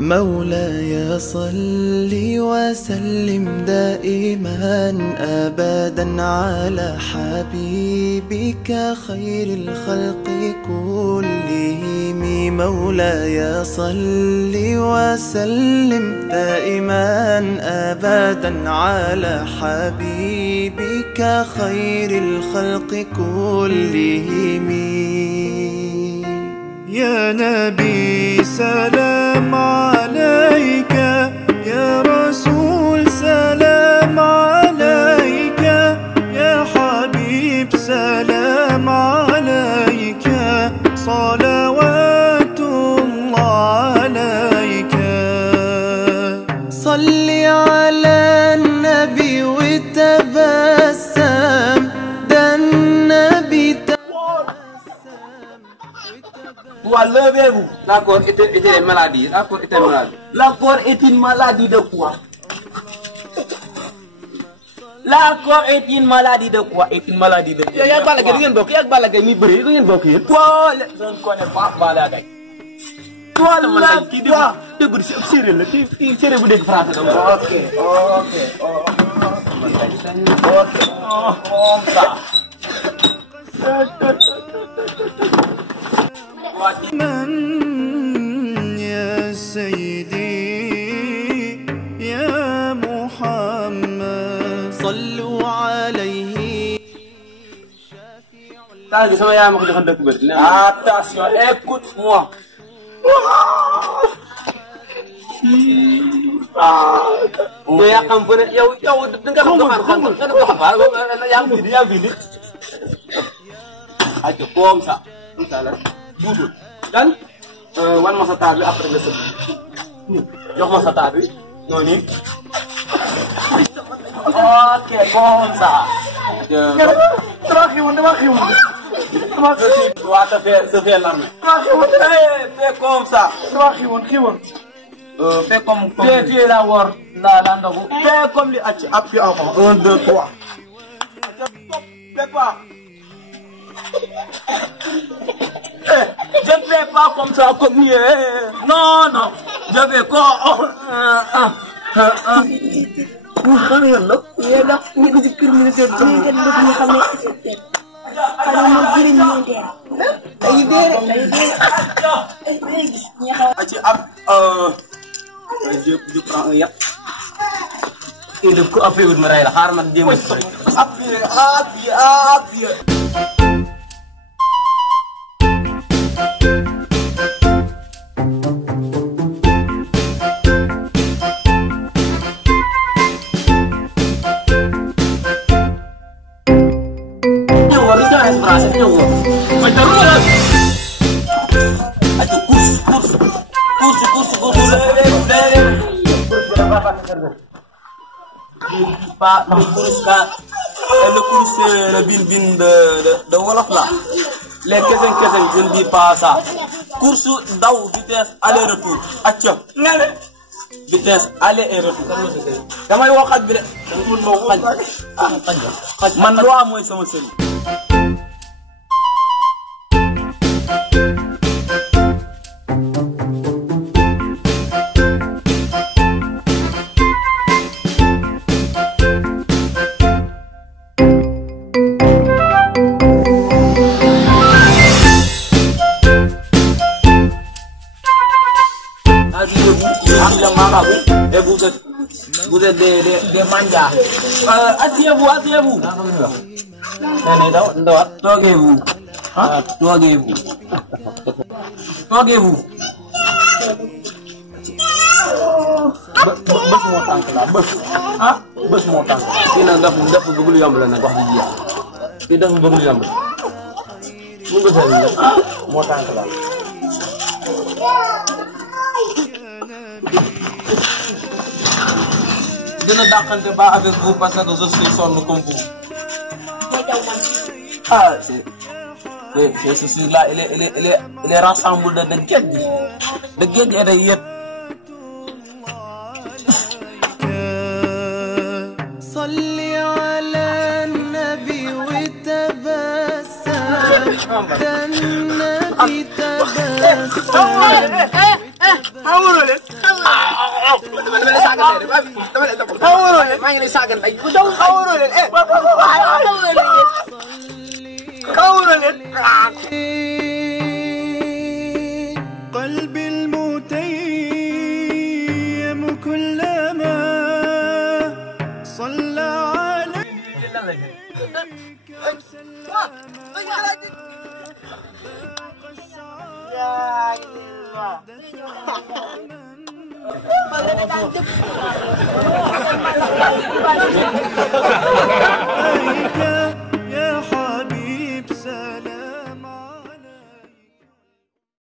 مولاي صل وسلم دائما أبدا على حبيبك خير الخلق كلهم. مولاي صل وسلم دائما أبدا على حبيبك خير الخلق كلهم. يا نبي سلام عليك، يا رسول سلام عليك، يا حبيب سلام عليك، صلوات الله عليك. صل على النبي وتبسم، ده النبي Toi, levez-vous. La corde est une maladie. La corde est une maladie. La corde est une maladie de quoi? La corde est une maladie de quoi? Est une maladie de quoi? Yak Balla Gaye ngeen bokk, yak Balla Gaye mi bëri ngeen bokk yéen. Toi, je ne connais pas Balla Gaye. Toi la kii dégg si séeréer la kii séeréer bu dégg français la. Ok. Comme ça. من يا سيدي يا محمد صلوا عليه. Attention, écoute-moi. Ya xam fu ne yow da nga xam yaa ngi aja comme ça. Boudou kan wan ma sa taar bi après nga sëb jox ma sa taar bi noonu ok comme ça. dama xiwoon waa sa fee l'armée fais comme ça. dama xiwoon fais comme tu es la wor la ndogu fais comme li acci appui avant 1 2 3 prépare. Je ne fais pas comme ça, comme hier. Non, je vais quoi? Je prends un yak. Et de quoi après vous me rayez la harma de Dieu. Appuyez. Pas le course le bin de Wolof là. Les kesen je ne dis pas ça. Course daw vitesse aller-retour. Acca. Vitesse aller et retour. Damay wax ak bi de. Man loi mooy sama sëriñ. Et vous êtes des mangas. Asseyez-vous. Toguez-vous. Toguez-vous. Bës moo tànk la bës. Bës moo tànk. Kii nag dafa bëgg lu yomb la nag wax dëgg yàlla. Kii dafa bëgg lu yomb la. Mu ngi seen moo tànk la. Dina dàqante ba avec vous parce que je suis sonn comme vous. Ah, c'est celui-là, il est rassemble de guettes. De guettes et de yet. صل على النبي وتبسم، ده النبي تبسم. xamuloo leen. dama lay saagal tey dama lay def. xamuloo leen maa ngi lay saagal tey. xamuloo leen xamuloo leen. قلبي المتيم كلما صلى عليه